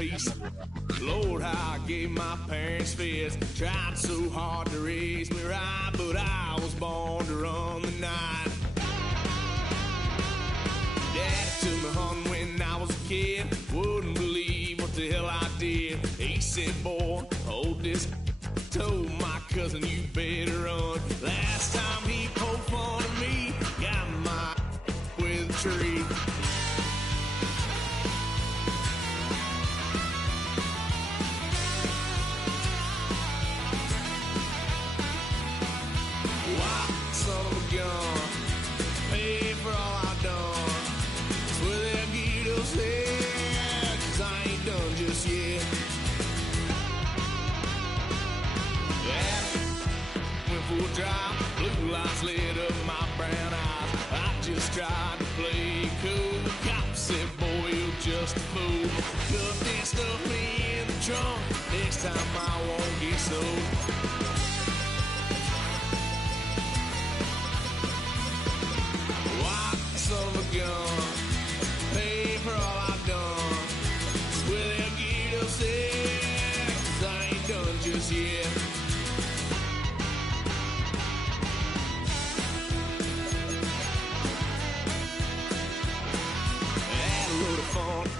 peace. Lord, how I gave my parents fits. Tried so hard to raise me right, but I was born to run the night. Daddy took me hunting when I was a kid. Wouldn't believe what the hell I did. He said, boy, hold this. Told my cousin, you better run. Last time he poked fun of me, got my with a tree. Why, son of a gun, pay for all I done. Swear they'll get us there, 'cause I ain't done just yet. Full drive, blue lights lit up my brown eyes. I just tried to play cool. Cop said, boy, you're just a fool. Cuffed and stuffed me in the trunk. Next time I won't get sold. White son of a gun, pay for all I've done. Swear they'll get us there, 'cause I ain't done just yet.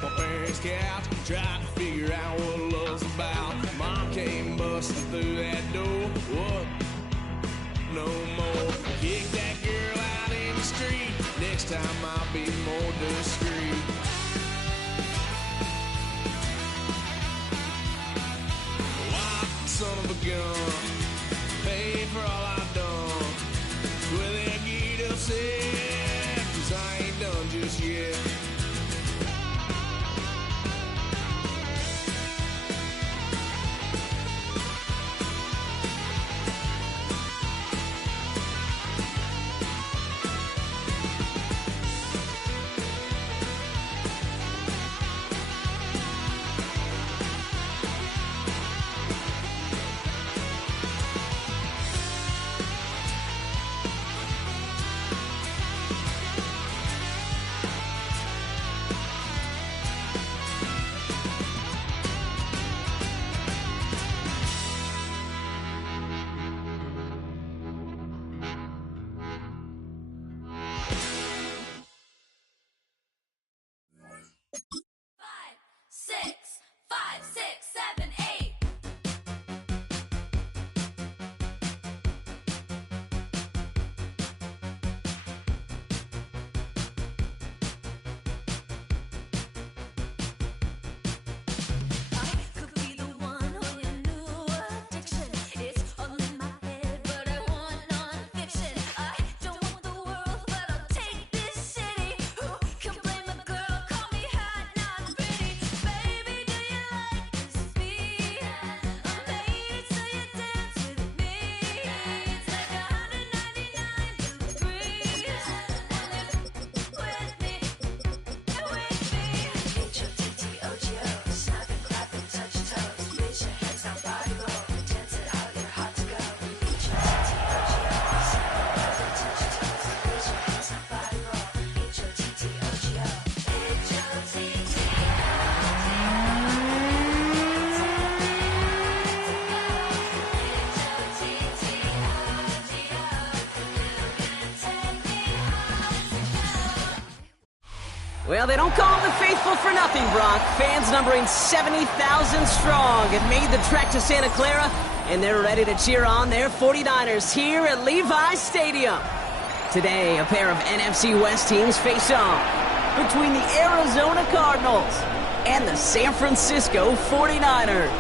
My parents' couch, tried to figure out what love's about. Mom came busting through that door. What? No more. Kick that girl out in the street. Next time I'll be more discreet. White son of a gun, pay for all I've done. Swear they'll get upset, 'cause I ain't done just yet. Well, they don't call them the faithful for nothing, Brock. Fans numbering 70,000 strong have made the trek to Santa Clara, and they're ready to cheer on their 49ers here at Levi's Stadium. Today, a pair of NFC West teams face off between the Arizona Cardinals and the San Francisco 49ers.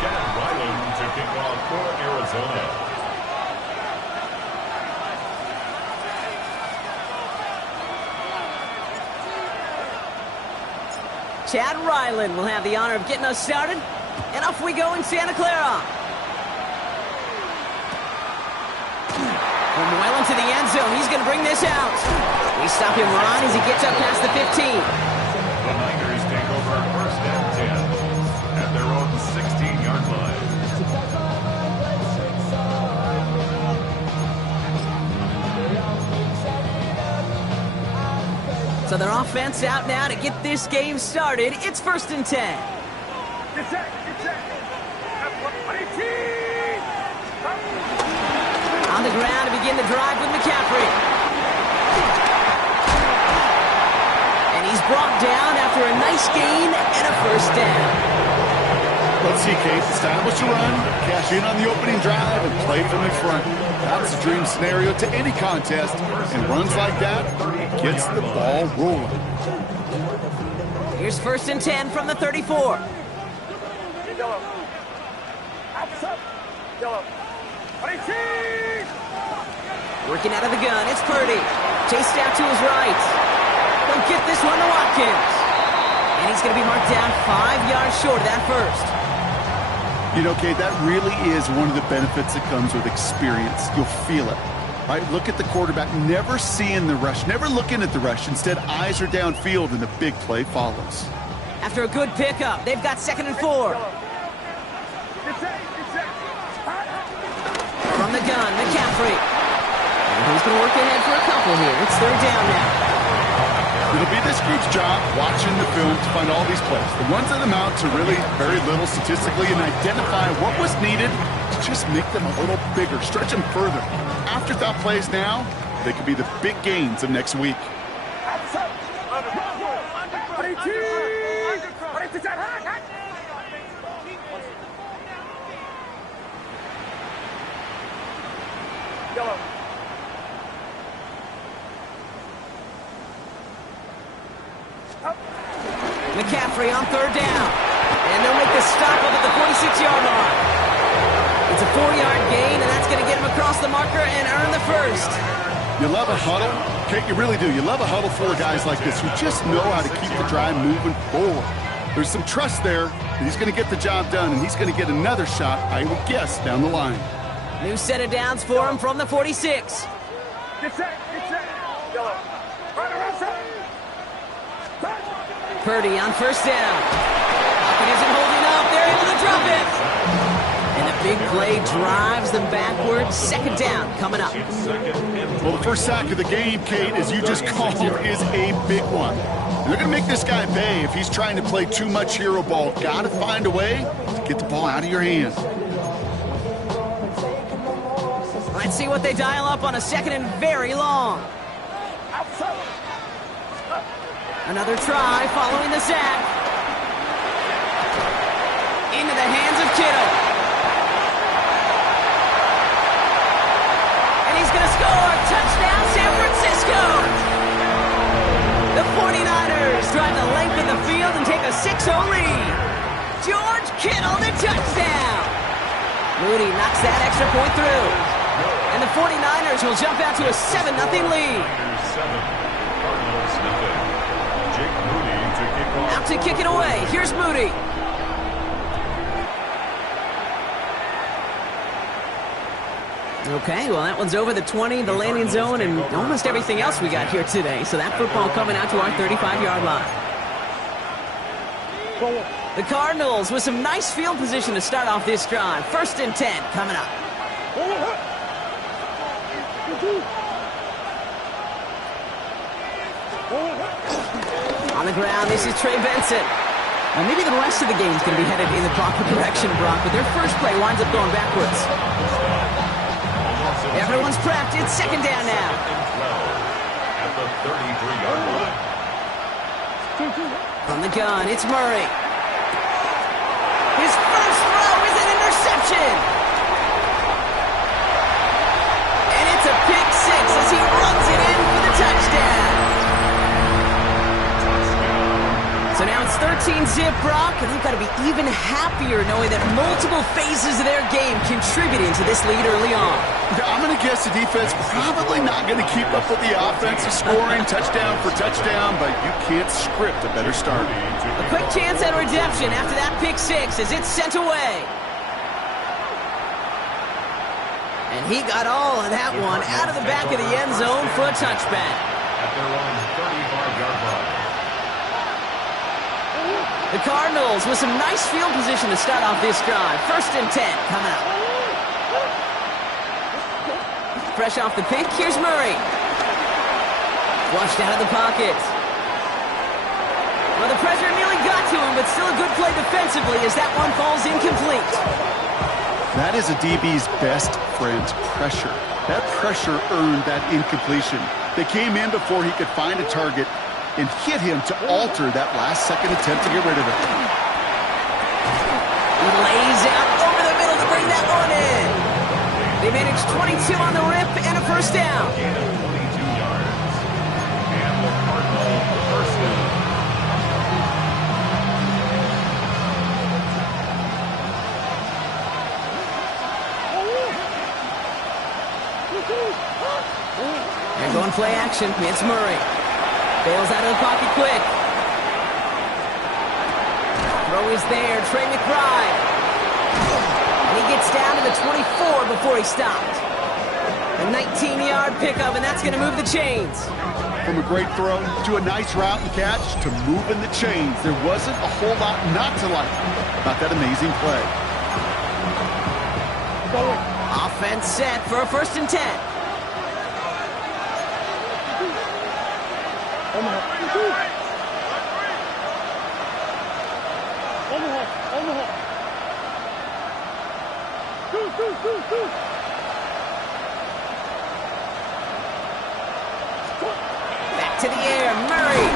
Chad Ryland to kick off for Arizona. Chad Ryland will have the honor of getting us started, and off we go in Santa Clara. From well into the end zone, he's going to bring this out. We stop him right as he gets up past the 15. The Niners take over first and 10 at their own 16-yard line. So their offense out now to get this game started. It's 1st and 10. On the ground to begin the drive with McCaffrey. And he's brought down after a nice gain and a 1st down. Let's see, Kate. Establish a run, cash in on the opening drive, and play from in front. That's a dream scenario to any contest, and runs like that gets the ball rolling. Here's 1st and 10 from the 34. Working out of the gun, it's Purdy. Chased out to his right. He'll get this one to Watkins. And he's going to be marked down 5 yards short of that first. You know, Kate, that really is one of the benefits that comes with experience. You'll feel it, right? Look at the quarterback, never seeing the rush, never looking at the rush. Instead, eyes are downfield, and the big play follows. After a good pickup, they've got 2nd and 4. From the gun, McCaffrey. And he's going to work ahead for a couple here. It's 3rd down now. It'll be this group's job watching the film to find all these plays. The ones that amount to really very little statistically and identify what was needed to just make them a little bigger, stretch them further. Afterthought plays now, they could be the big gains of next week. McCaffrey on 3rd down. And they'll make the stop up at the 46-yard line. It's a 4-yard gain, and that's going to get him across the marker and earn the 1st. You love a huddle. Kate, you really do. You love a huddle full of guys like this who just know how to keep the drive moving forward. There's some trust there that he's going to get the job done, and he's going to get another shot, I would guess, down the line. New set of downs for him from the 46. Purdy on 1st down. He isn't holding up. They're able to drop it. And a big play drives them backwards. 2nd down coming up. Well, the first sack of the game, Kate, as you just called, is a big one. And they're going to make this guy pay if he's trying to play too much hero ball. Got to find a way to get the ball out of your hand. Let's see what they dial up on a 2nd and very long. Another try following the sack. Into the hands of Kittle. And he's going to score. Touchdown, San Francisco. The 49ers drive the length of the field and take a 6-0 lead. George Kittle, the touchdown. Moody knocks that extra point through. And the 49ers will jump out to a 7-0 lead. Out to kick it away. Here's Moody. Okay, well, that one's over the 20, the landing zone, and almost everything else we got here today. So that football coming out to our 35-yard line. The Cardinals with some nice field position to start off this drive. 1st and 10 coming up. On the ground, this is Trey Benson. Now, maybe the rest of the game is going to be headed in the proper direction, Brock, but their first play winds up going backwards. Everyone's prepped. It's 2nd down now. At the 33-yard line. From the gun, it's Murray. His first throw is an interception. And it's a pick 6 as he runs it in for the touchdown. So now it's 13-zip, Brock, and they've got to be even happier knowing that multiple phases of their game contributing to this lead early on. I'm going to guess the defense probably not going to keep up with the offensive scoring touchdown for touchdown, but you can't script a better start. A quick chance at redemption after that pick 6 as it's sent away. And he got all of that one out of the back of the end zone for a touchback. At their own 35-yard line. The Cardinals with some nice field position to start off this drive. 1st and 10 coming up. Fresh off the pick, here's Murray. Flushed out of the pocket. Well, the pressure nearly got to him, but still a good play defensively as that one falls incomplete. That is a DB's best friend, pressure. That pressure earned that incompletion. They came in before he could find a target and hit him to alter that last-second attempt to get rid of it. He lays out over the middle to bring that one in. They managed 22 on the rip and a first down. 22 yards. And the Cardinals first down. They're going play action. It's Murray. Bails out of the pocket quick. Throw is there. Trey McBride. And he gets down to the 24 before he stopped. A 19-yard pickup, and that's going to move the chains. From a great throw to a nice route and catch to moving the chains. There wasn't a whole lot not to like about that amazing play. Offense set for a 1st and 10. Back to the air, Murray.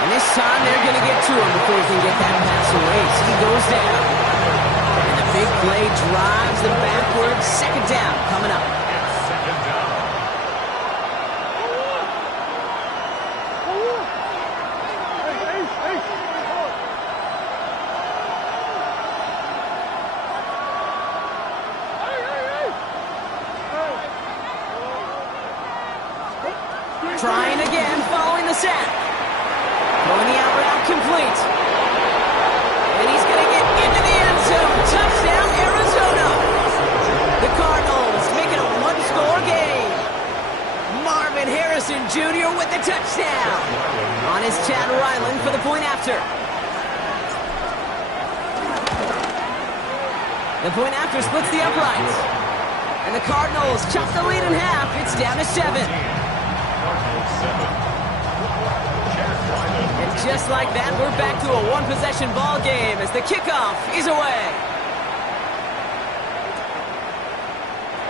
And this time they're going to get to him before he can get that pass away. So he goes down. And the big play drives them backwards. 2nd down coming up. It's 2nd down. Trying again, following the set. Throwing the out route complete. And he's going to get into the end zone. Touchdown, Arizona. The Cardinals make it a 1-score game. Marvin Harrison Jr. with the touchdown. On his Chad Ryland for the point after. The point after splits the uprights. And the Cardinals chop the lead in half. It's down to 7. And just like that, we're back to a one-possession ball game as the kickoff is away.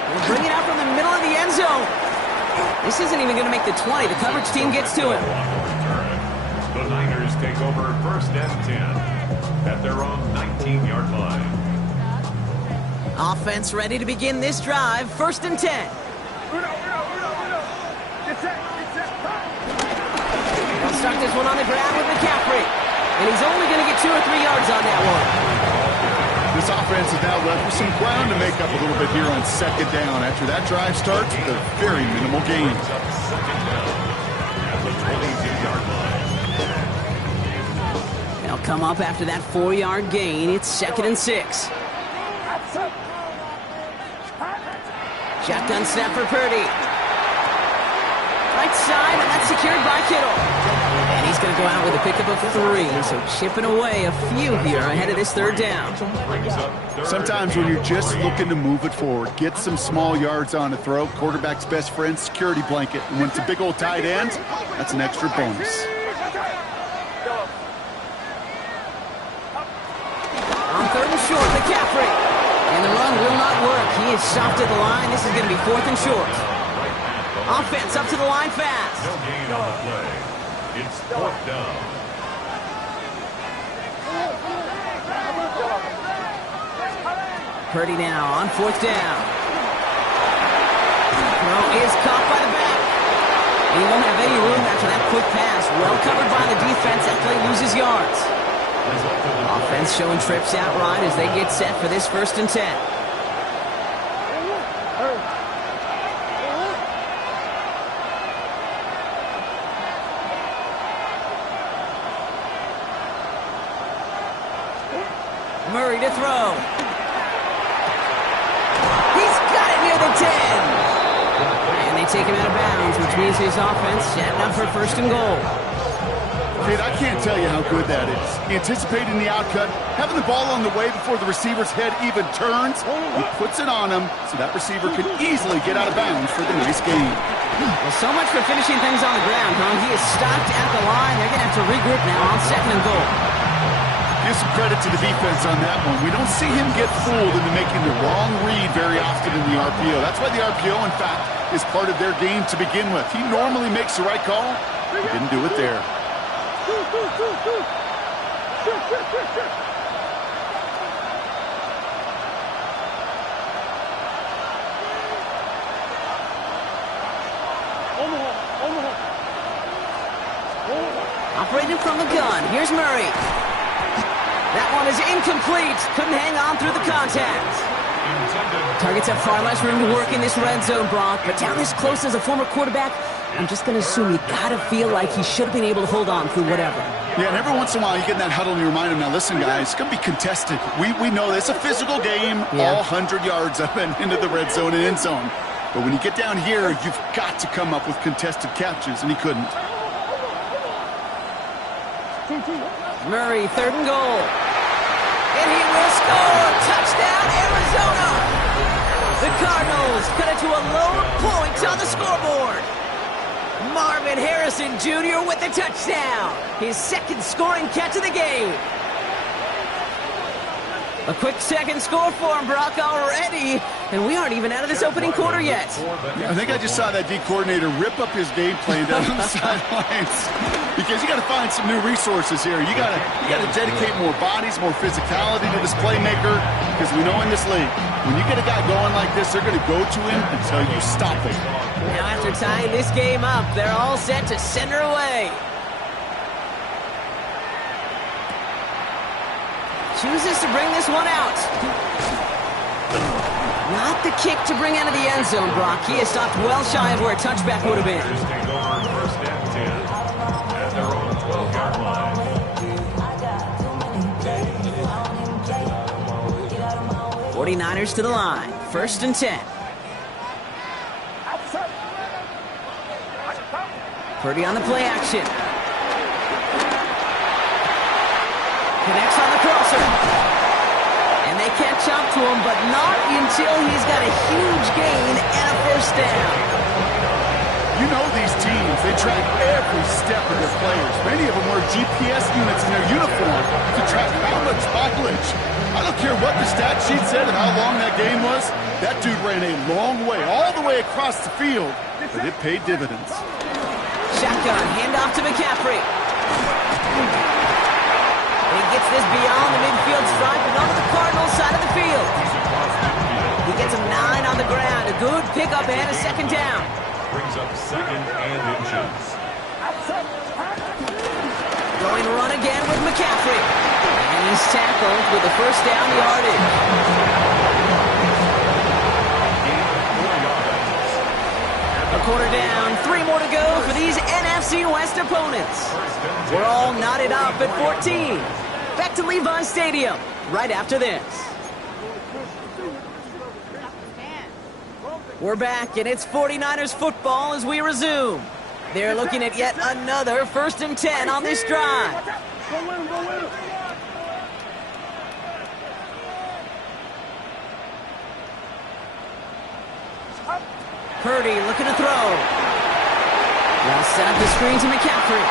We'll bring it out from the middle of the end zone. This isn't even going to make the 20. The coverage team gets to him. The Niners take over 1st and 10 at their own 19-yard line. Offense ready to begin this drive. 1st and 10. They'll start this one on the ground with McCaffrey. And he's only going to get 2 or 3 yards on that one. This offense is now left with some ground to make up a little bit here on 2nd down after that drive starts with a very minimal gain. Up 2nd down at the 22-yard line. They'll come up after that 4-yard gain. It's 2nd and 6. Shotgun snap for Purdy. Right side, and that's secured by Kittle. And he's going to go out with a pickup of 3, so chipping away a few here ahead of this 3rd down. Sometimes when you're just looking to move it forward, get some small yards on a throw, quarterback's best friend, security blanket. And when it's a big old tight end, that's an extra bonus. On 3rd and short, McCaffrey. And the run will not work. He is stopped at the line. This is going to be 4th and short. Offense up to the line fast. No gain on the play. It's 4th down. Purdy now on 4th down. Throw is caught by the back. And he won't have any room after that quick pass. Well covered by the defense. That play loses yards. Offense showing trips out right as they get set for this 1st and 10. Murray to throw. He's got it near the 10. And they take him out of bounds, which means his offense setting up for 1st and goal. Kid, I can't tell you how good that is. Anticipating the outcut, having the ball on the way before the receiver's head even turns, he puts it on him so that receiver can easily get out of bounds for the nice gain. Well, so much for finishing things on the ground, huh? He is stopped at the line. They're going to have to regroup now on 2nd and goal. Give some credit to the defense on that one. We don't see him get fooled into making the wrong read very often in the RPO. That's why the RPO, in fact, is part of their game to begin with. He normally makes the right call. He didn't do it there. Operating from the gun. Here's Murray. That one is incomplete. Couldn't hang on through the contact. Targets have far less room to work in this red zone, Brock. But down this close as a former quarterback, I'm just going to assume you got to feel like he should have been able to hold on through whatever. Yeah, and every once in a while you get in that huddle and you remind him, now listen, guys, it's going to be contested. We know it's a physical game, all 100 yards up and into the red zone and end zone. But when you get down here, you've got to come up with contested catches, and he couldn't. Murray, 3rd and goal. And he will score! Touchdown, Arizona! The Cardinals cut it to a low point on the scoreboard. Marvin Harrison Jr. with the touchdown. His 2nd scoring catch of the game. A quick 2nd score for him, Brock, already. And we aren't even out of this opening quarter yet. Yeah, I think I just saw that D coordinator rip up his game plan down on the sidelines. Because you got to find some new resources here. You got to dedicate more bodies, more physicality to this playmaker. Because we know in this league, when you get a guy going like this, they're going to go to him until you stop it. Now after tying this game up, they're all set to send her away. Chooses to bring this one out. Not the kick to bring out of the end zone, Brock. He has stopped well shy of where a touchback would have been. Take over 1st and 10 at their own 12-yard line. 49ers to the line. 1st and 10. Purdy on the play action. Connects on the crosser. And they catch up to him, but not until he's got a huge gain and a 1st down. You know these teams, they track every step of their players. Many of them wear GPS units in their uniform to track how much mileage. I don't care what the stat sheet said and how long that game was. That dude ran a long way, all the way across the field, but it paid dividends. Shotgun, handoff to McCaffrey. He gets this beyond the midfield stripe and onto the Cardinals side of the field. He gets him 9 on the ground. A good pickup and a 2nd down. Brings up 2nd and inches. Going run again with McCaffrey. And he's tackled with the 1st down yardage. A quarter down, 3 more to go for these NFC West opponents. We're all knotted up at 14. Back to Levi Stadium right after this. We're back, and it's 49ers football as we resume. They're looking at yet another 1st and 10 on this drive. Purdy looking to throw. Now set up the screen to McCaffrey.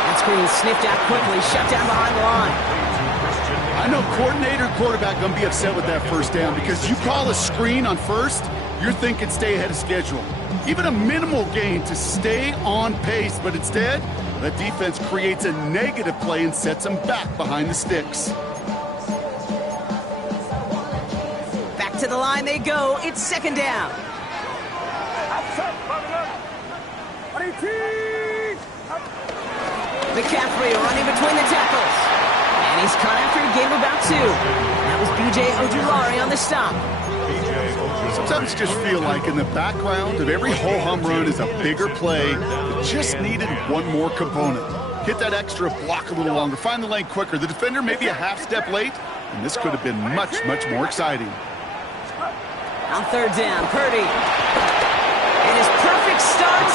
That screen sniffed out quickly, shut down behind the line. I know coordinator and quarterback going to be upset with that 1st down because you call a screen on 1st, you're thinking stay ahead of schedule. Even a minimal gain to stay on pace, but instead, the defense creates a negative play and sets them back behind the sticks. Back to the line they go. It's 2nd down. McCaffrey running between the tackles. And he's caught after a gain of about 2. That was B.J. Ojulari on the stop. Sometimes you just feel like in the background of every ho-hum run is a bigger play that just needed one more component. Hit that extra block a little longer, find the lane quicker. The defender maybe a half step late, and this could have been much, much more exciting. On 3rd down, Purdy. And his perfect start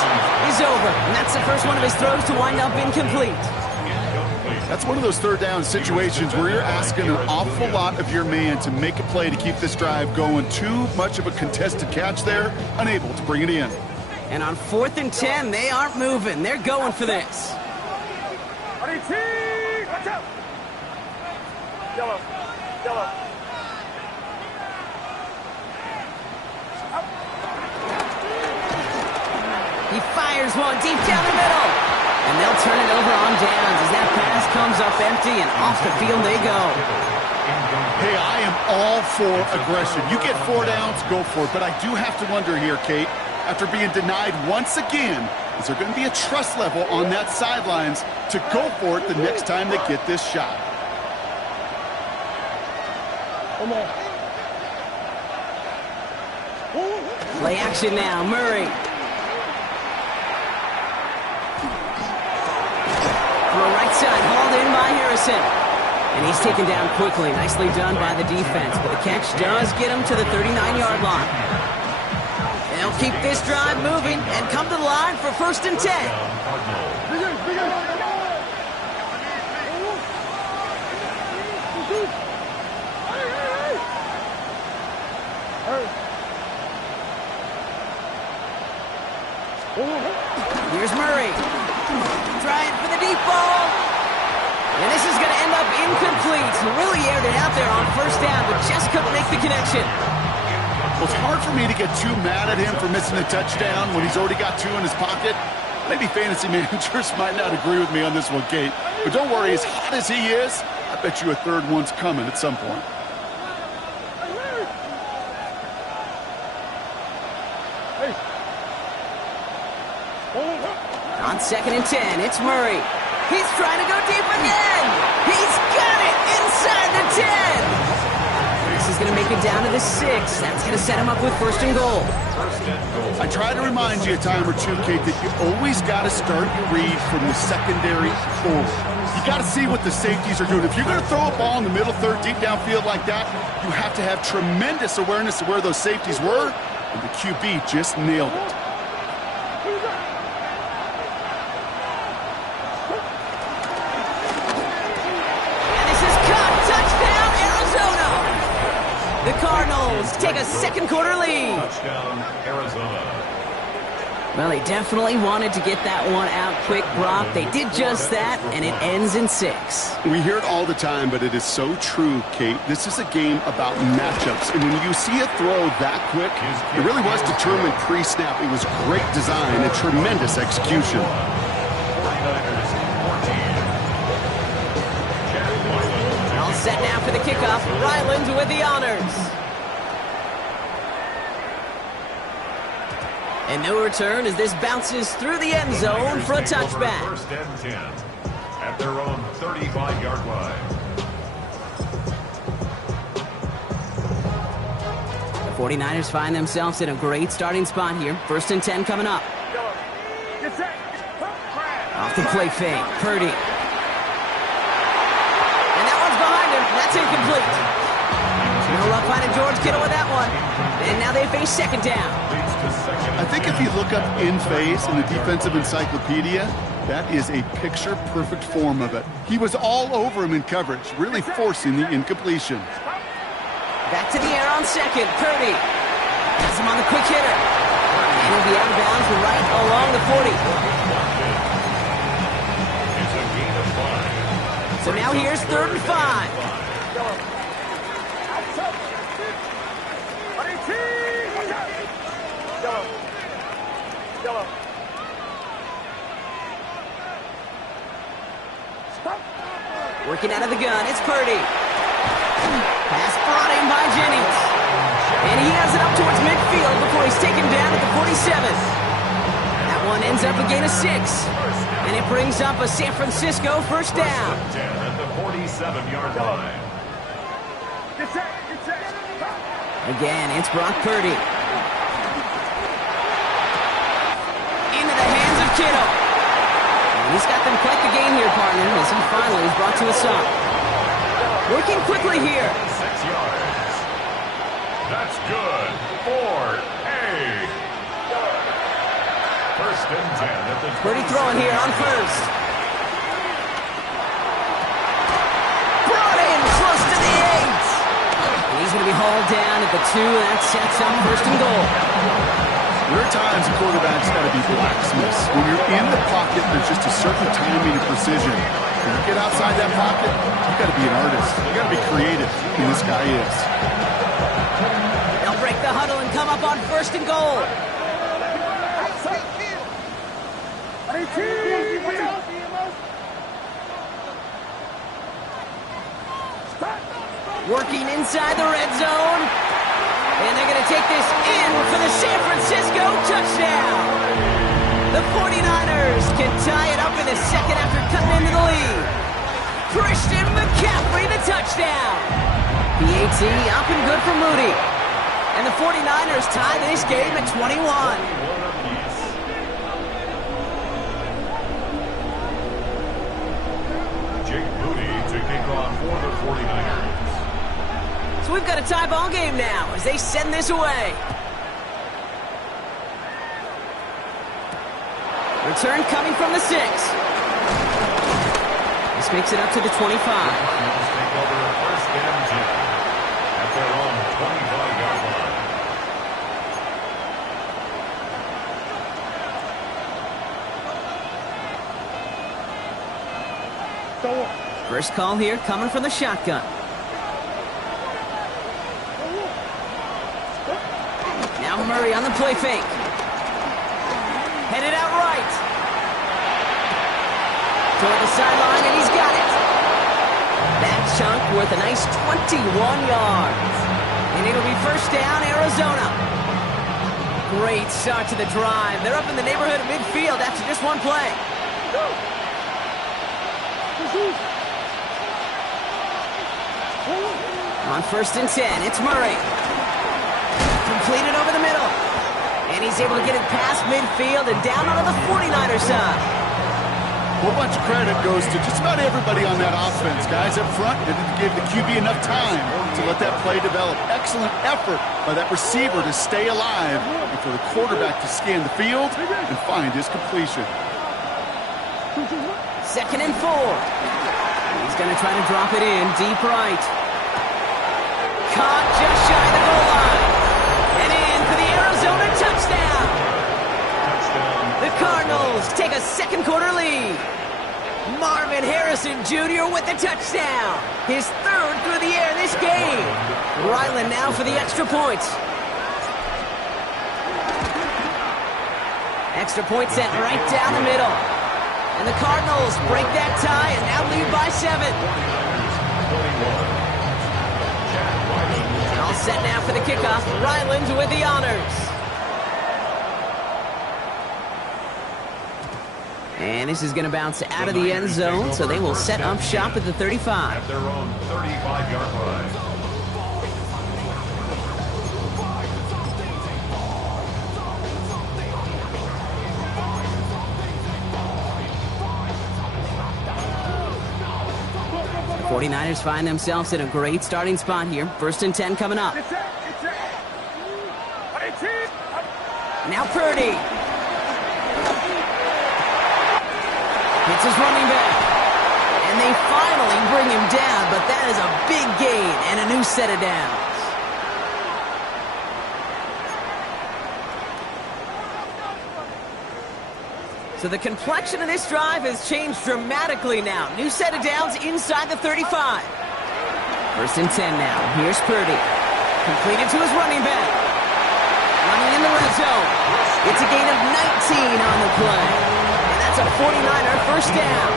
is over. And that's the first one of his throws to wind up incomplete. That's one of those 3rd down situations where you're asking an awful lot of your man to make a play to keep this drive going. Too much of a contested catch there, unable to bring it in. And on 4th and 10, they aren't moving. They're going for this. Watch out! Yellow. He fires one deep down the middle. And they'll turn it over on downs as that pass comes up empty and off the field they go. Hey, I am all for aggression. You get 4 downs, go for it. But I do have to wonder here, Kate, after being denied once again, is there going to be a trust level on that sidelines to go for it the next time they get this shot? Play action now, Murray. Throw right side, hauled in by Harrison. And he's taken down quickly. Nicely done by the defense. But the catch does get him to the 39-yard line. They'll keep this drive moving and come to the line for 1st and 10. Here's Murray. Trying for the deep ball. And this is going to end up incomplete. He really aired it out there on 1st down, but just couldn't make the connection. Well, it's hard for me to get too mad at him for missing a touchdown when he's already got 2 in his pocket. Maybe fantasy managers might not agree with me on this one, Kate. But don't worry, as hot as he is, I bet you a 3rd one's coming at some point. On 2nd and 10, it's Murray. He's trying to go deep again. He's got it inside the 10. This is going to make it down to the 6. That's going to set him up with 1st and goal. I try to remind you a time or two, Kate, that you always got to start your read from the secondary forward. You got to see what the safeties are doing. If you're going to throw a ball in the middle third, deep downfield like that, you have to have tremendous awareness of where those safeties were, and the QB just nailed it. The Cardinals take a 2nd quarter lead. Touchdown, Arizona. Well, they definitely wanted to get that one out quick, Brock. They did just that, and it ends in 6. We hear it all the time, but it is so true, Kate. This is a game about matchups, and when you see a throw that quick, it really was determined pre-snap. It was great design and tremendous execution. 49ers 14. All set now for the kickoff. Ryland with the honors. And no return as this bounces through the end zone for a touchback. 1st and 10 at their own 35-yard line. The 49ers find themselves in a great starting spot here. 1st and 10 coming up. Off the play fake, Purdy. And that one's behind him. That's incomplete. No luck finding George Kittle with that one. And now they face 2nd down. I think if you look up in phase in the defensive encyclopedia, that is a picture-perfect form of it. He was all over him in coverage, really forcing the incompletion. Back to the air on 2nd, Purdy. Has him on the quick hitter. And he'll be out of bounds right along the 40. So now here's 3rd and 5. Working out of the gun, it's Purdy. Pass brought in by Jennings. And he has it up towards midfield before he's taken down at the 47. That one ends up a gain of 6. And it brings up a San Francisco 1st down. 10 at the 47-yard line. Again, it's Brock Purdy. Into the hands of Kittle. And he's got them quite the game here, partner, as he finally is brought to a stop. Working quickly here. 6 yards. That's good for a 1st and 10 at the Purdy throwing here on 1st. Brought in close to the 8. And he's going to be hauled down at the 2, and that sets up 1st and goal. There are times a quarterback's got to be blacksmiths. When you're in the pocket, there's just a certain timing and precision. When you get outside that pocket, you got to be an artist. You got to be creative, and this guy is. They'll break the huddle and come up on 1st and goal. Working inside the red zone. And they're going to take this in for the San Francisco touchdown. The 49ers can tie it up in a second after cutting into the lead. Christian McCaffrey, the touchdown. PAT up and good for Moody. And the 49ers tie this game at 21. Jake Moody to kick off for the 49ers. So we've got a tie ball game now as they send this away. Return coming from the 6. This makes it up to the 25. Take over 1st and 10 at their own 25-yard line. First call here coming from the shotgun. Now Murray on the play fake. Headed out right. Toward the sideline, and he's got it. That chunk worth a nice 21 yards. And it'll be 1st down, Arizona. Great start to the drive. They're up in the neighborhood of midfield after just one play. On 1st and 10, it's Murray. Completed over the middle. And he's able to get it past midfield and down onto the 49er side. A whole bunch of credit goes to just about everybody on that offense. Guys up front didn't give the QB enough time to let that play develop. Excellent effort by that receiver to stay alive and for the quarterback to scan the field and find his completion. 2nd and 4. He's going to try to drop it in deep right. Caught just shy of the goal line. And in for the Arizona touchdown. The Cardinals take a 2nd quarter lead. Marvin Harrison Jr. with the touchdown. His 3rd through the air this game. Ryland now for the extra points. Extra point sent right down the middle. And the Cardinals break that tie and now lead by 7. All set now for the kickoff. Ryland with the honors. And this is going to bounce out of the end zone, so they will set up shop at the 35. At their own 35-yard line. The 49ers find themselves in a great starting spot here. 1st and 10 coming up. Now Purdy. Hits his running back. And they finally bring him down, but that is a big gain and a new set of downs. So the complexion of this drive has changed dramatically now. New set of downs inside the 35. 1st and 10 now. Here's Purdy. Completed to his running back. Running in the red zone. It's a gain of 19 on the play. And that's a 49er 1st down.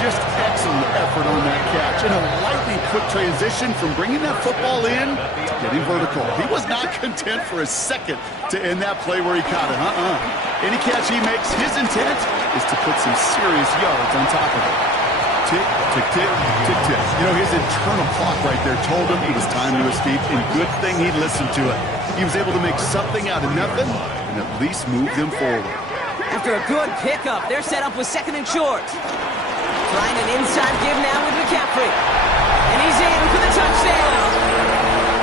Just excellent effort on that catch. And a lightning quick transition from bringing that football in to getting vertical. He was not content for a second to end that play where he caught it. Any catch he makes, his intent is to put some serious yards on top of it. Tick, tick, tick, tick, tick. You know, his internal clock right there told him it was time to escape, and good thing he listened to it. He was able to make something out of nothing and at least move them forward. After a good pickup, they're set up with 2nd and short. Trying an inside give now with McCaffrey. And he's in for the touchdown.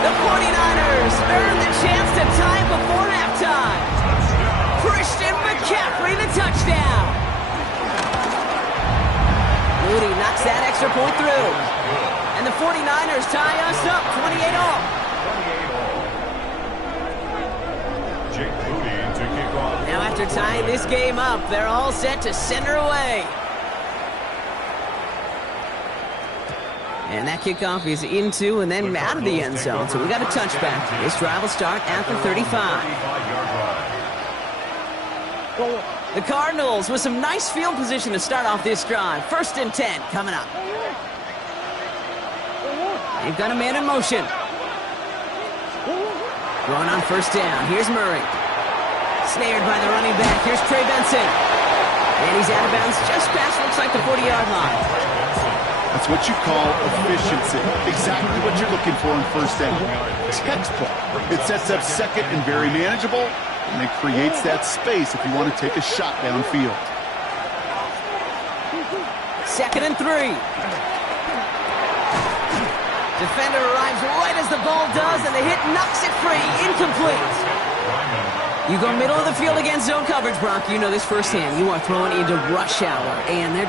The 49ers earn the chance to tie it before halftime. Christian McCaffrey, the touchdown. Moody knocks that extra point through. And the 49ers tie us up 28 all. 28 all. Jake After tying this game up, they're all set to send her away. And that kickoff is into and then out of the end zone. So we got a touchback. This drive will start at the 35. The Cardinals with some nice field position to start off this drive. 1st and 10 coming up. They've got a man in motion. Going on 1st down. Here's Murray. Snared by the running back. Here's Trey Benson. And he's out of bounds just past, looks like, the 40-yard line. That's what you call efficiency. Exactly what you're looking for in 1st down. Textbook. It sets up 2nd and very manageable, and it creates that space if you want to take a shot downfield. 2nd and 3. Defender arrives right as the ball does, and the hit knocks it free. Incomplete. You go middle of the field against zone coverage, Brock. You know this firsthand. You are throwing into rush hour, and there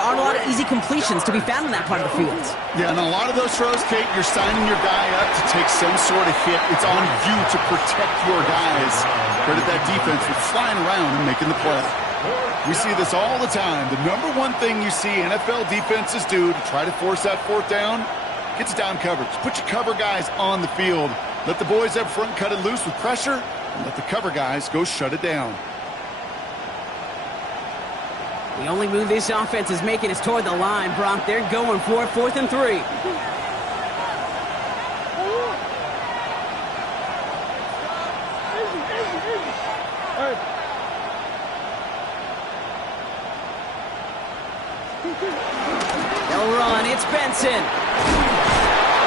aren't a lot of easy completions to be found in that part of the field. Yeah, and a lot of those throws, Kate, you're signing your guy up to take some sort of hit. It's on you to protect your guys. Credit that defense for flying around and making the play. We see this all the time. The number one thing you see NFL defenses do to try to force that 4th down, get to down coverage. Put your cover guys on the field. Let the boys up front cut it loose with pressure, and let the cover guys go shut it down. The only move this offense is making is toward the line, Brock. They're going for it, 4th and 3. They'll run. It's Benson.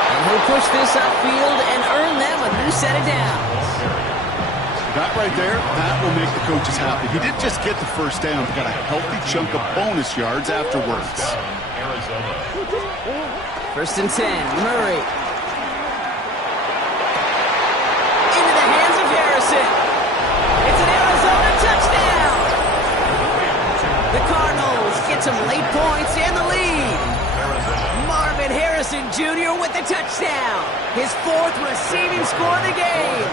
And he'll push this upfield and earn them a new set of downs. That right there, that will make the coaches happy. He didn't just get the 1st down, he got a healthy chunk of bonus yards afterwards. 1st and 10, Murray. Into the hands of Harrison. It's an Arizona touchdown. The Cardinals get some late points and the lead. Marvin Harrison Jr. with the touchdown. His 4th receiving score of the game.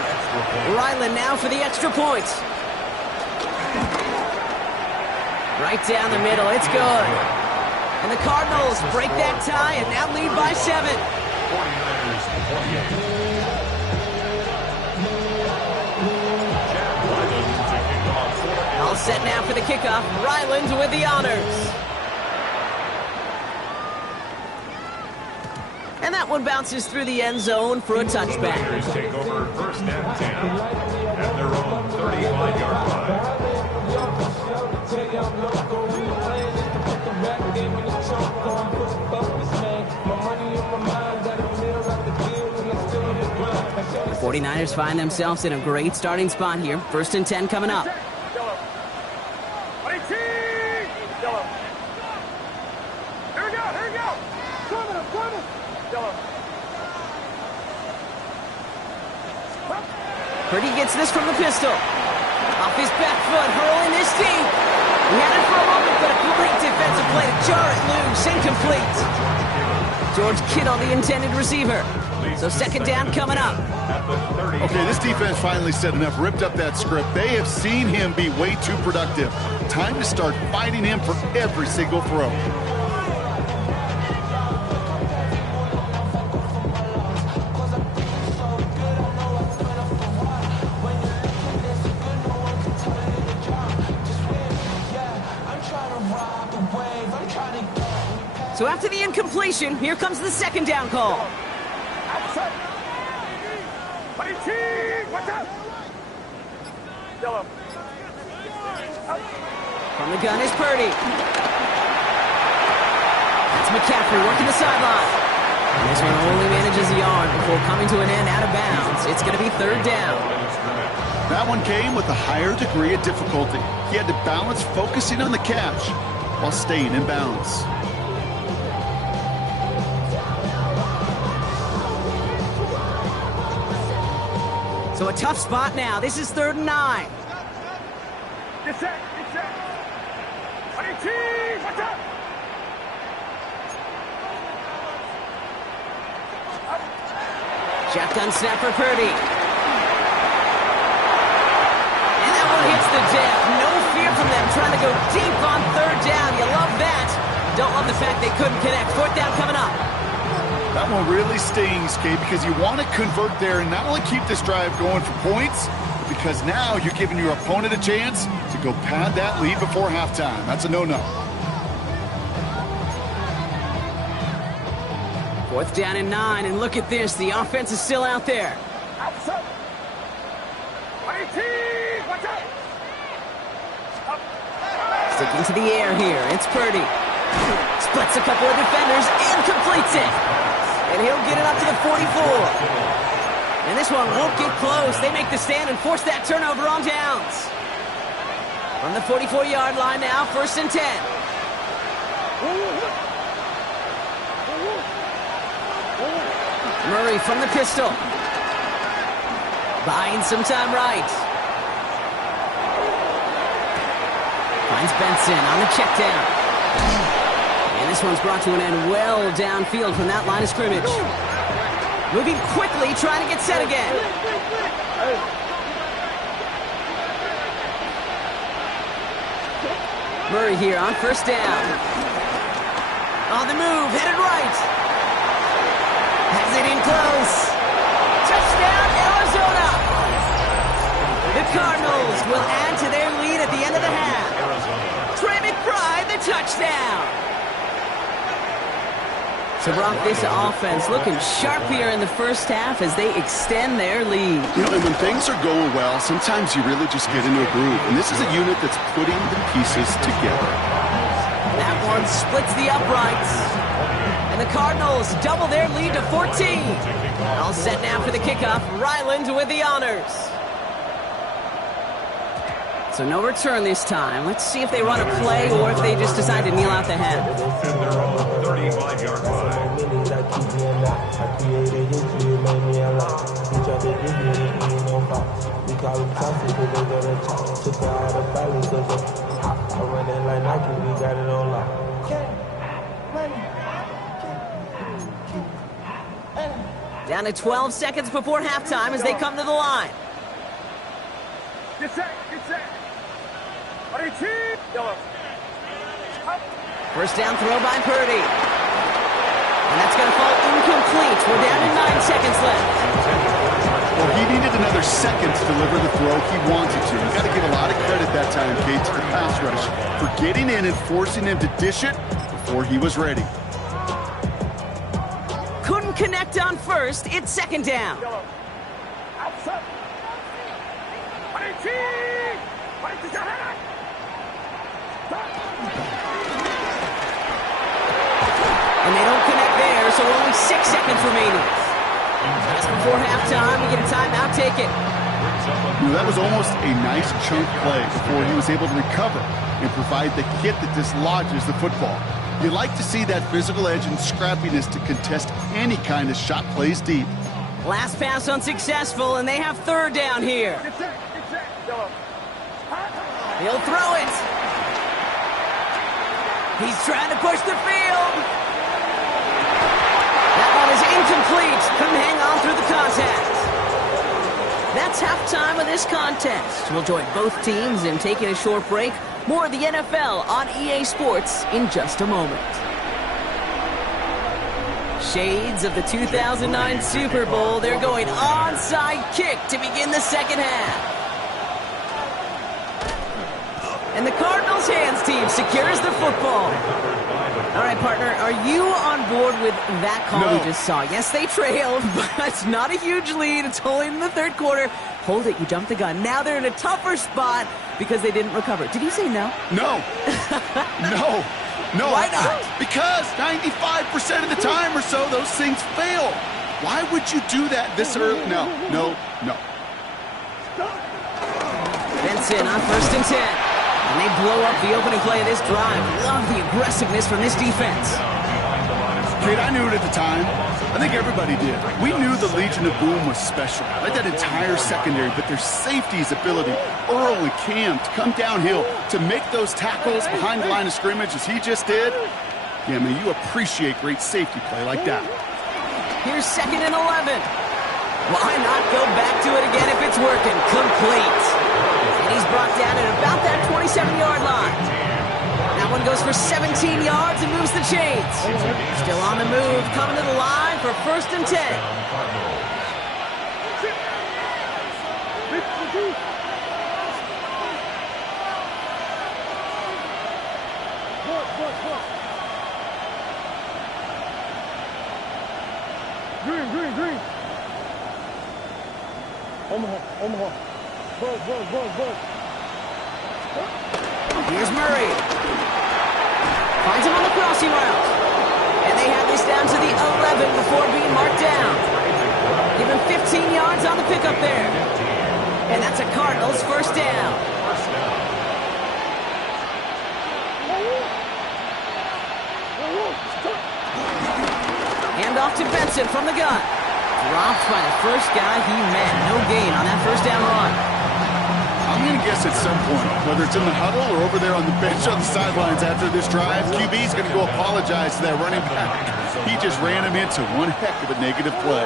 Ryland now for the extra points. Right down the middle. It's good. And the Cardinals break that tie and now lead by 7. All set now for the kickoff. Ryland with the honors. And that one bounces through the end zone for a touchback. Take over 1st and 10 at their own 35-yard line. The 49ers find themselves in a great starting spot here. 1st and 10 coming up. Purdy gets this from the pistol. Off his back foot, hurling this deep. He had it for a moment, but a great defensive play to jar it loose. Incomplete. George Kittle, the intended receiver. So 2nd down coming up. Okay, this defense finally said enough, ripped up that script. They have seen him be way too productive. Time to start fighting him for every single throw. So after the incompletion, here comes the 2nd down call. From the gun is Purdy. That's McCaffrey working the sideline. And this one only manages a yard before coming to an end out of bounds. It's going to be 3rd down. That one came with a higher degree of difficulty. He had to balance focusing on the catch while staying in bounds. So a tough spot now. This is 3rd and 9. Get set, get set. Watch out. Shotgun snap for Purdy. And that one hits the depth. No fear from them trying to go deep on third down. You love that. Don't love the fact they couldn't connect. Fourth down coming up. That one really stings, Kate, because you want to convert there and not only keep this drive going for points, because now you're giving your opponent a chance to go pad that lead before halftime. That's a no-no. Fourth down and 9, and look at this. The offense is still out there. Outside. 18. Watch out. Sticking to the air here. It's Purdy. Splits a couple of defenders and completes it. And he'll get it up to the 44. And this one won't get close. They make the stand and force that turnover on downs. From the 44-yard line now, 1st and 10. Murray from the pistol. Buying some time right. Finds Benson on the check down. And this one's brought to an end well downfield from that line of scrimmage. Moving quickly, trying to get set again. Murray here on 1st down. On the move, headed right. Has it in close. Touchdown, Arizona. The Cardinals will add to their lead at the end of the half. Trey McBride, the touchdown. So, Brock, this offense looking sharp here in the first half as they extend their lead. You know, and when things are going well, sometimes you really just get into a groove. And this is a unit that's putting the pieces together. That one splits the uprights. And the Cardinals double their lead to 14. All set now for the kickoff. Ryland with the honors. So no return this time. Let's see if they run a play or if they just decide to kneel out the head. And they're on the 35-yard line. Down to 12 seconds before halftime as they come to the line. Get set. Get set. 18. Yellow. First down throw by Purdy. And that's going to fall incomplete. We're down to 9 seconds left. Well, he needed another second to deliver the throw he wanted to. You got to give a lot of credit that time, Kate, to the pass rush for getting in and forcing him to dish it before he was ready. Couldn't connect on first. It's 2nd down. Yellow. Outside. 18. 22. And they don't connect there, so only 6 seconds remaining. Just before halftime, we get a timeout, take it. You know, that was almost a nice chunk play before he was able to recover and provide the hit that dislodges the football. You like to see that physical edge and scrappiness to contest any kind of shot plays deep. Last pass unsuccessful, and they have 3rd down here. Get set. Get set. Yellow. He'll throw it. He's trying to push the field. That one is incomplete. Couldn't hang on through the contact. That's halftime of this contest. We'll join both teams in taking a short break. More of the NFL on EA Sports in just a moment. Shades of the 2009 Super Bowl. They're going onside kick to begin the second half. And the Cardinals hands team secures the football. All right, partner, are you on board with that call No. we just saw? Yes, they trailed, but it's not a huge lead. It's only in the 3rd quarter. Hold it, you jumped the gun. Now they're in a tougher spot because they didn't recover. Did you say no? No. No. No. Why not? Because 95% of the time or so, those things fail. Why would you do that this early? No. Benson on 1st and 10. And they blow up the opening play of this drive. Love the aggressiveness from this defense. Kate, I knew it at the time. I think everybody did. We knew the Legion of Boom was special, like that entire secondary, but their safety's ability, Earl and Cam, to come downhill, to make those tackles behind the line of scrimmage as he just did. Yeah, man, you appreciate great safety play like that. Here's 2nd and 11. Why not go back to it again if it's working? Complete. And he's brought down at about that 27-yard line. That one goes for 17 yards and moves the chains. Still on the move, coming to the line for 1st and 10. Green. Omaha. Buzz. Here's Murray. Finds him on the crossing route. And they have this down to the 11 before being marked down. Give him 15 yards on the pickup there. And that's a Cardinals 1st down. Hand off to Benson from the gun. Dropped by the first guy he met. No gain on that 1st down run. I'm going to guess at some point, whether it's in the huddle or over there on the bench on the sidelines after this drive, QB's going to go apologize to that running back. He just ran him into one heck of a negative play.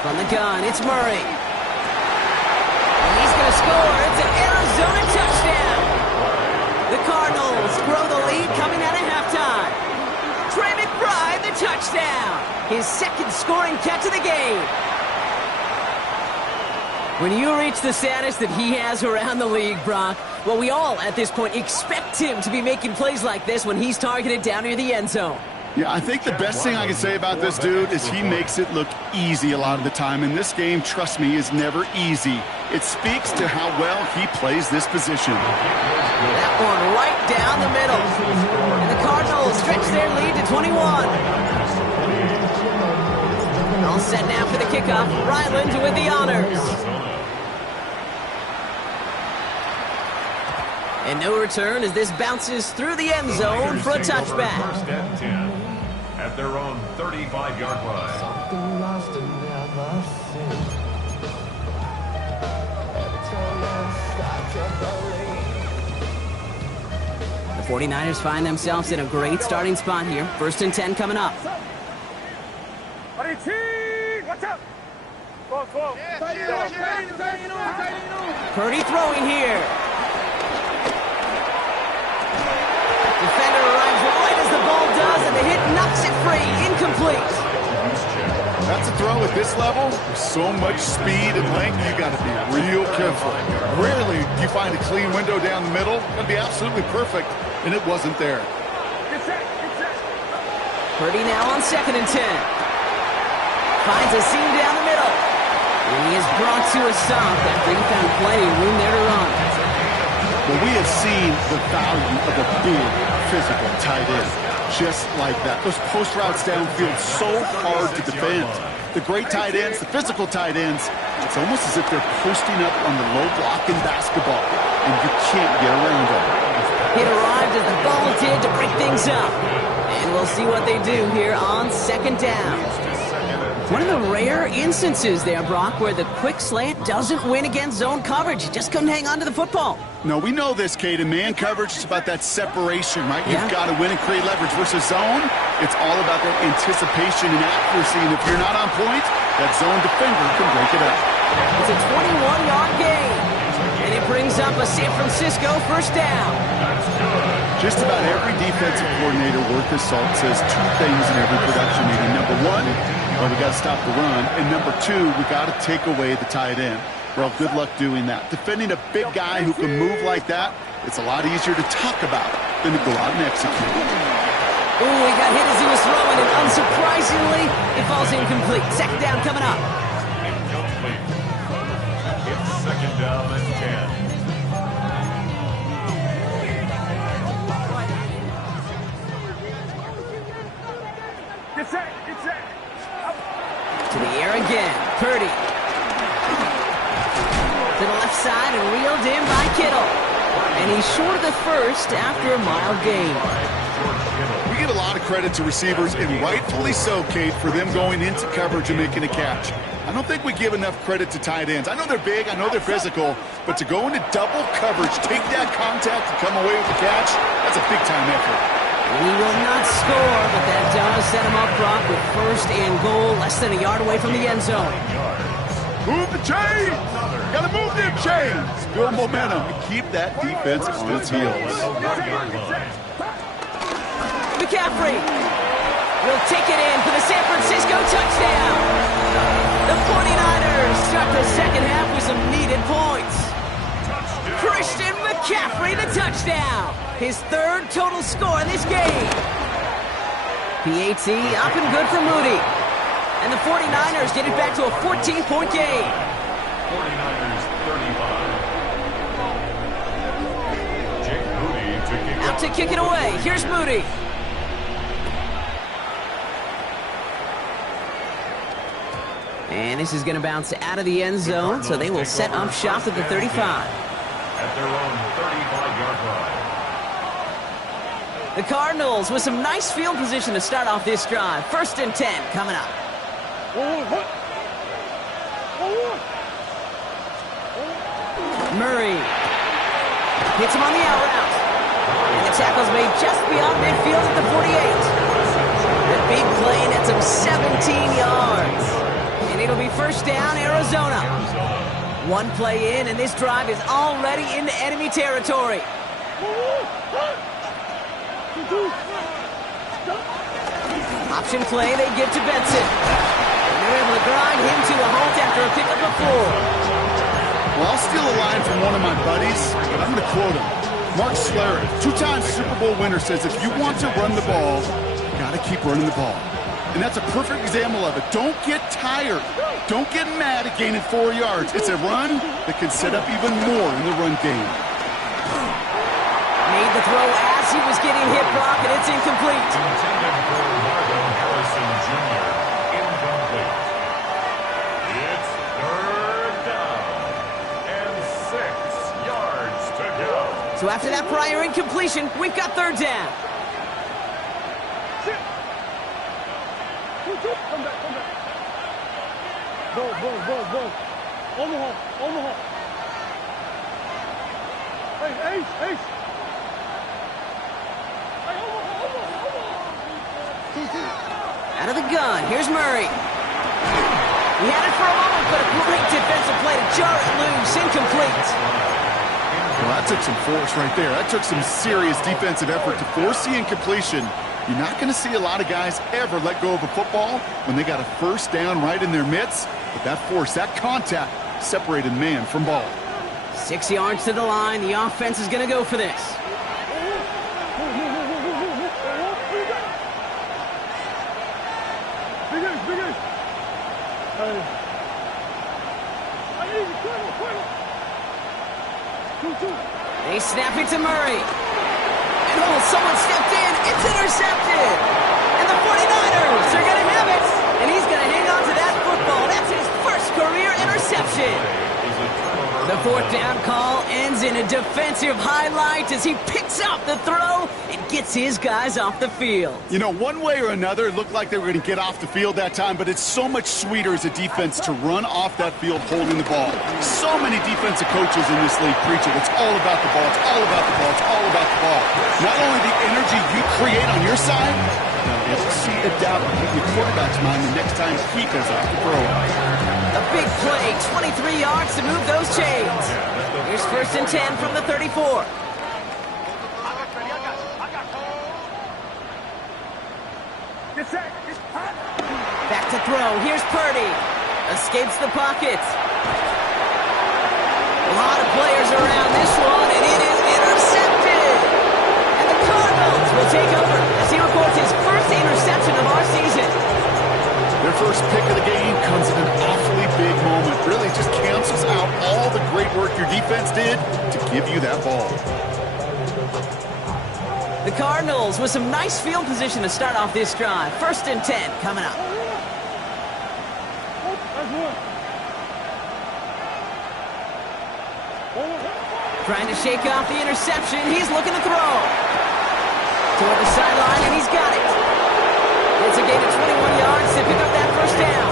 From the gun, it's Murray. And he's going to score. It's an Arizona touchdown. The Cardinals grow the lead coming out of halftime. Trey McBride, the touchdown. His 2nd scoring catch of the game. When you reach the status that he has around the league, Brock, well, we all at this point expect him to be making plays like this when he's targeted down near the end zone. Yeah, I think the best thing I can say about this dude is he makes it look easy a lot of the time. And this game, trust me, is never easy. It speaks to how well he plays this position. That one right down the middle. And the Cardinals stretch their lead to 21. All set now for the kickoff. Ryland with the honors. And no return as this bounces through the end zone for a touchback. 1st and 10 at their own 35-yard line. The 49ers find themselves in a great starting spot here. 1st and 10 coming up. Watch out! Purdy throwing here. Defender arrives right as the ball does, and the hit knocks it free. Incomplete. That's a throw at this level. With so much speed and length, you got to be real careful. Rarely do you find a clean window down the middle. It'd be absolutely perfect, and it wasn't there. Get set. Purdy now on 2nd and 10. Finds a seam down the middle. And he is brought to a stop after he found plenty of room there to run. Well, we have seen the value of a big, physical tight end. Just like that. Those post routes downfield so hard to defend. The great tight ends, the physical tight ends, it's almost as if they're posting up on the low block in basketball, and you can't get around them. It arrived as the ball did to break things up. And we'll see what they do here on 2nd down. One of the rare instances there, Brock, where the quick slant doesn't win against zone coverage. You just couldn't hang on to the football. No, we know this, Kate. In man coverage, it's about that separation, right? Yeah. You've got to win and create leverage versus zone. It's all about that anticipation and accuracy. And if you're not on point, that zone defender can break it up. It's a 21-yard gain. And it brings up a San Francisco 1st down. Just about every defensive coordinator worth his salt says 2 things in every production meeting. Number 1, well, we got to stop the run. And number 2, we got to take away the tight end. Well, good luck doing that. Defending a big guy who can move like that, it's a lot easier to talk about than to go out and execute. Ooh, he got hit as he was throwing, and unsurprisingly, it falls incomplete. 2nd down coming up. Incomplete. It's 2nd down and 10. Get set. To the air again. Purdy. To the left side and reeled in by Kittle. And he's short of the 1st after a mild gain. We give a lot of credit to receivers, and rightfully so, Kate, for them going into coverage and making a catch. I don't think we give enough credit to tight ends. I know they're big, I know they're physical, but to go into double coverage, take that contact and come away with the catch, that's a big-time effort. And he will not score, but that does to set him up, Brock, with first and goal, less than a yard away from the end zone. Move the chains! Gotta move them chains! Build momentum and keep that defense on its heels. McCaffrey will take it in for the San Francisco touchdown. The 49ers start the second half with some needed points. Christian McCaffrey, the touchdown. His third total score in this game. PAT up and good for Moody. And the 49ers get it back to a 14-point game. 49ers 35. Jake Moody to kick Out to kick it away. Here's Moody. And this is going to bounce out of the end zone, so they will set up shop at the 35. At their own 35-yard line. The Cardinals with some nice field position to start off this drive. 1st and 10 coming up. Murray hits him on the out route. And the tackle's made just beyond midfield at the 48. The big play nets him 17 yards. And it'll be first down, Arizona. One play in, and this drive is already into enemy territory. Option play they give to Benson. And they're able to grind him to a halt after a pickup of 4. Well, I'll steal a line from one of my buddies, but I'm going to quote him. Mark Schlereth, 2-time Super Bowl winner, says if you want to run the ball, you got to keep running the ball. And that's a perfect example of it. Don't get tired. Don't get mad at gaining 4 yards. It's a run that can set up even more in the run game. Made the throw as he was getting hit, Brock, and it's incomplete. Intended for Marvin Harrison Jr. Incomplete. It's 3rd down and 6 yards to go. So after that prior incompletion, we've got 3rd down. Come back. Go. Omaha. Hey, Ace. Out of the gun, here's Murray. He had it for a moment, but a great defensive play to jar it loose. Incomplete. Well, that took some force right there. That took some serious defensive effort to force the incompletion. You're not going to see a lot of guys ever let go of a football when they got a first down right in their midst. But that force, that contact, separated man from ball. 6 yards to the line. The offense is going to go for this. They snap it to Murray. And someone stepped in. It's intercepted. And the 49ers are going to have it. And he's going to hang on to that football. That's his first career interception. The 4th down call ends in a defensive highlight as he picks up the throw and gets his guys off the field. You know, one way or another, it looked like they were going to get off the field that time, but it's so much sweeter as a defense to run off that field holding the ball. So many defensive coaches in this league preach it. It's all about the ball. It's all about the ball. It's all about the ball. Not only the energy you create on your side, you'll see the doubt in your quarterback's mind the next time he goes out to throw. A big play, 23 yards to move those chains. Here's 1st and 10 from the 34. Back to throw. Here's Purdy. Escapes the pocket. A lot of players around this one, and it is intercepted. And the Cardinals will take over as he records his first interception of our season. Their first pick of the game comes at an awfully big moment. Really just cancels out all the great work your defense did to give you that ball. The Cardinals with some nice field position to start off this drive. 1st and 10 coming up. Trying to shake off the interception. He's looking to throw. Toward the sideline, and he's got it. It's a gain of 21 yards to pick up that first down.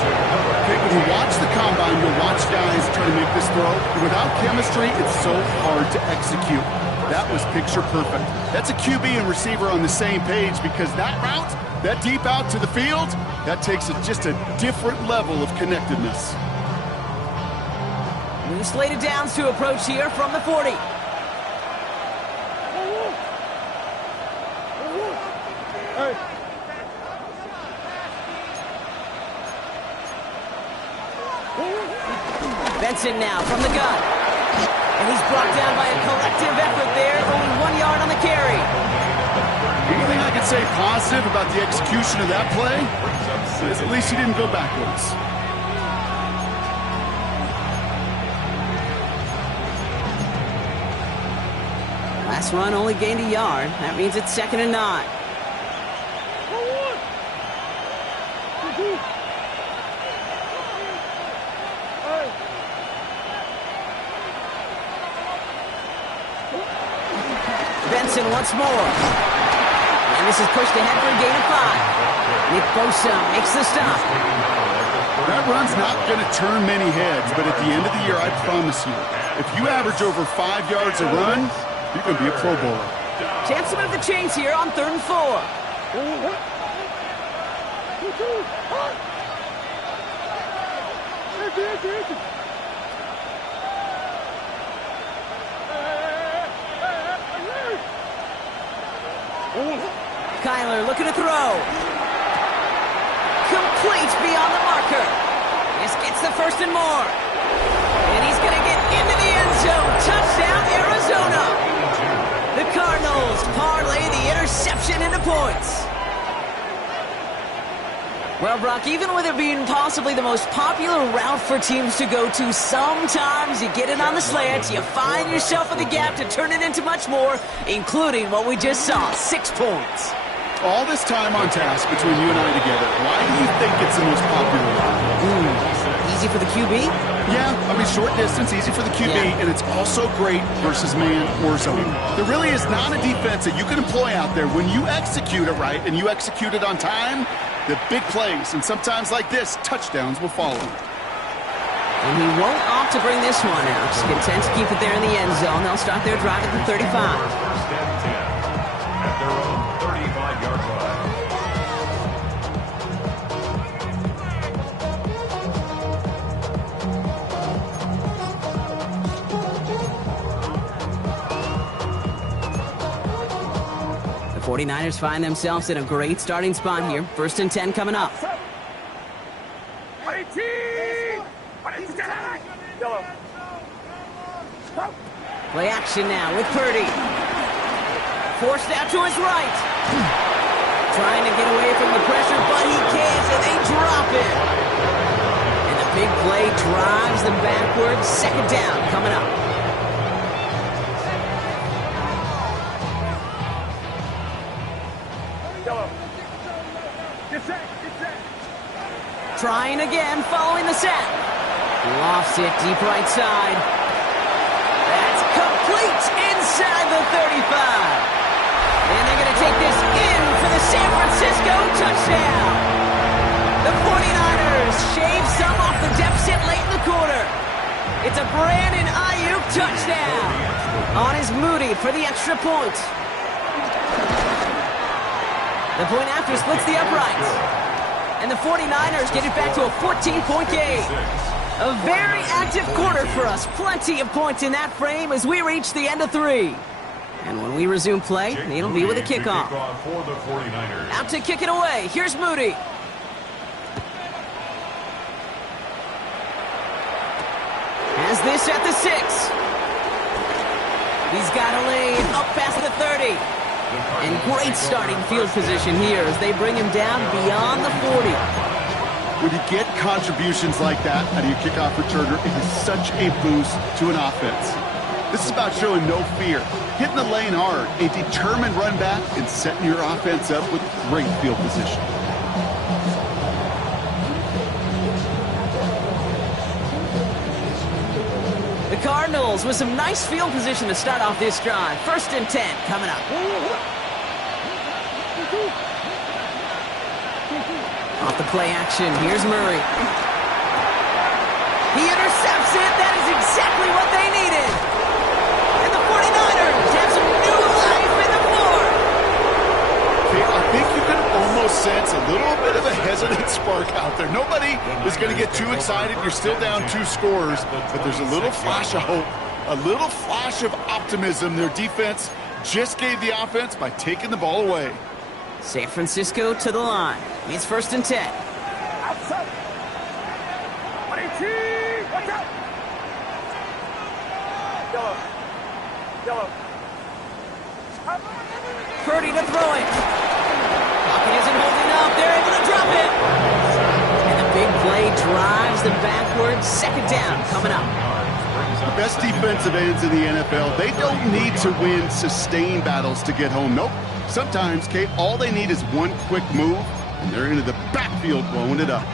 Okay, when you watch the combine, you'll watch guys try to make this throw. And without chemistry, it's so hard to execute. That was picture perfect. That's a QB and receiver on the same page because that route, that deep out to the field, that takes just a different level of connectedness. New slated downs to approach here from the 40. Benson now from the gun. And he's brought down by a collective effort there, only 1 yard on the carry. Anything I can say positive about the execution of that play is at least he didn't go backwards. Last run only gained a yard. That means it's 2nd and 9. Benson once more. And this is pushed ahead for a gain of 5. Nick Bosa makes the stop. That run's not going to turn many heads, but at the end of the year, I promise you, if you average over 5 yards a run, you're going to be a Pro Bowler. Chance to move the chains here on 3rd and 4. Kyler looking to throw. Complete beyond the marker. This gets the 1st and more. And he's going to get into the end zone. Touchdown, Arizona. The Cardinals parlay the interception into points. Well, Brock, even with it being possibly the most popular route for teams to go to, sometimes you get it on the slants, you find yourself in the gap to turn it into much more, including what we just saw, 6 points. All this time on task between you and I together, why do you think it's the most popular route? Easy for the QB? Yeah, I mean, short distance, easy for the QB, and it's also great versus man or zone. There really is not a defense that you can employ out there when you execute it right and you execute it on time. The big plays, and sometimes like this, touchdowns will follow. And he won't opt to bring this one out. Just content to keep it there in the end zone. They'll start their drive at the 35. At their own 35-yard line. The 49ers find themselves in a great starting spot here. 1st and 10 coming up. Play action now with Purdy. Forced out to his right. Trying to get away from the pressure, but he can't, and they drop it. And the big play drives them backwards. 2nd down coming up. Trying again, following the set. Lofts it deep right side. That's complete inside the 35. And they're going to take this in for the San Francisco touchdown. The 49ers shave some off the deficit late in the quarter. It's a Brandon Ayuk touchdown. On is Moody for the extra point. The point after splits the uprights. And the 49ers get it back to a 14-point game. A very active quarter for us. Plenty of points in that frame as we reach the end of 3. And when we resume play, it'll be with a kickoff. For the 49ers. Out to kick it away. Here's Moody. Has this at the 6. He's got a lane up past the 30. And great starting field position here as they bring him down beyond the 40. When you get contributions like that out of your kickoff returner, it is such a boost to an offense. This is about showing no fear, hitting the lane hard, a determined run back, and setting your offense up with great field position. The Cardinals with some nice field position to start off this drive. 1st and 10 coming up. Off the play action, here's Murray. He intercepts it. That is exactly what they needed. And the 49ers have some almost sense a little bit of a hesitant spark out there. Nobody is going to get too excited. You're still down 2 scores, but there's a little flash of hope, a little flash of optimism. Their defense just gave the offense by taking the ball away. San Francisco to the line. It's 1st and 10. Outside. 22. Watch out. Yellow. Purdy to throw it. Pocket isn't holding up. They're able to drop it. And the big play drives them backwards. 2nd down coming up. The best defensive ends in the NFL, they don't need to win sustained battles to get home. Nope. Sometimes, Kate, all they need is one quick move, and they're into the backfield blowing it up.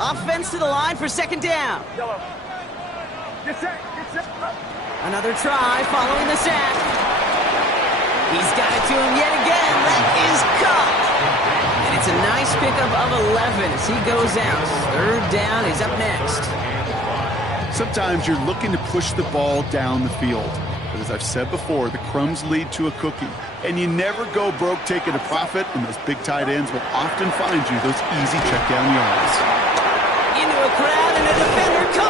Offense to the line for 2nd down. Yellow. Get set. Another try following the sack. He's got it to him yet again. That is caught. And it's a nice pickup of 11 as he goes out. 3rd down. He's up next. Sometimes you're looking to push the ball down the field. But as I've said before, the crumbs lead to a cookie. And you never go broke taking a profit, and those big tight ends will often find you those easy check down yards. Into a crowd, and a defender comes.